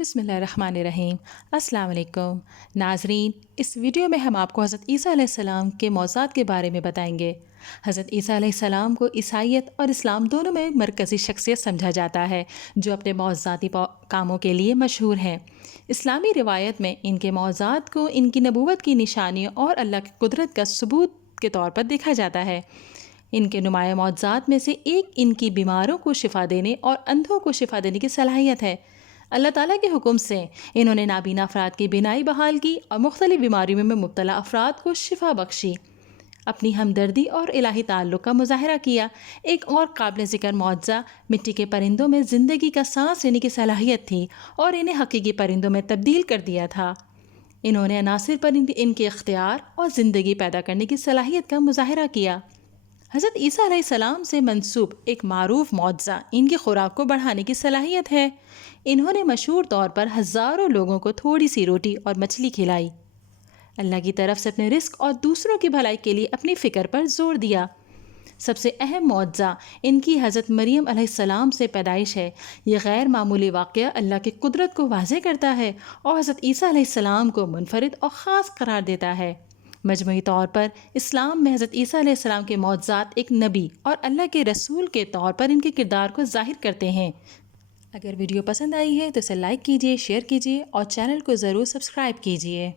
بسم اللہ الرحمن الرحیم۔ السلام علیکم ناظرین، اس ویڈیو میں ہم آپ کو حضرت عیسیٰ علیہ السلام کے معجزات کے بارے میں بتائیں گے۔ حضرت عیسیٰ علیہ السلام کو عیسائیت اور اسلام دونوں میں مرکزی شخصیت سمجھا جاتا ہے، جو اپنے معجزاتی کاموں کے لیے مشہور ہیں۔ اسلامی روایت میں ان کے معجزات کو ان کی نبوت کی نشانیوں اور اللہ کی قدرت کا ثبوت کے طور پر دیکھا جاتا ہے۔ ان کے نمایاں معجزات میں سے ایک ان کی بیماروں کو شفا دینے اور اندھوں کو شفا دینے کی صلاحیت ہے۔ اللہ تعالیٰ کے حکم سے انہوں نے نابینا افراد کی بینائی بحال کی اور مختلف بیماریوں میں مبتلا افراد کو شفا بخشی۔ اپنی ہمدردی اور الہی تعلق کا مظاہرہ کیا۔ ایک اور قابل ذکر معجزہ مٹی کے پرندوں میں زندگی کا سانس لینے کی صلاحیت تھی اور انہیں حقیقی پرندوں میں تبدیل کر دیا تھا۔ انہوں نے عناصر پر ان کے اختیار اور زندگی پیدا کرنے کی صلاحیت کا مظاہرہ کیا۔ حضرت عیسیٰ علیہ السلام سے منسوب ایک معروف معجزہ ان کی خوراک کو بڑھانے کی صلاحیت ہے۔ انہوں نے مشہور طور پر ہزاروں لوگوں کو تھوڑی سی روٹی اور مچھلی کھلائی۔ اللہ کی طرف سے اپنے رزق اور دوسروں کی بھلائی کے لیے اپنی فکر پر زور دیا۔ سب سے اہم معجزہ ان کی حضرت مریم علیہ السلام سے پیدائش ہے۔ یہ غیر معمولی واقعہ اللہ کی قدرت کو واضح کرتا ہے اور حضرت عیسیٰ علیہ السلام کو منفرد اور خاص قرار دیتا ہے۔ مجموعی طور پر اسلام میں حضرت عیسیٰ علیہ السلام کے معجزات ایک نبی اور اللہ کے رسول کے طور پر ان کے کردار کو ظاہر کرتے ہیں۔ اگر ویڈیو پسند آئی ہے تو اسے لائک کیجیے، شیئر کیجیے اور چینل کو ضرور سبسکرائب کیجیے۔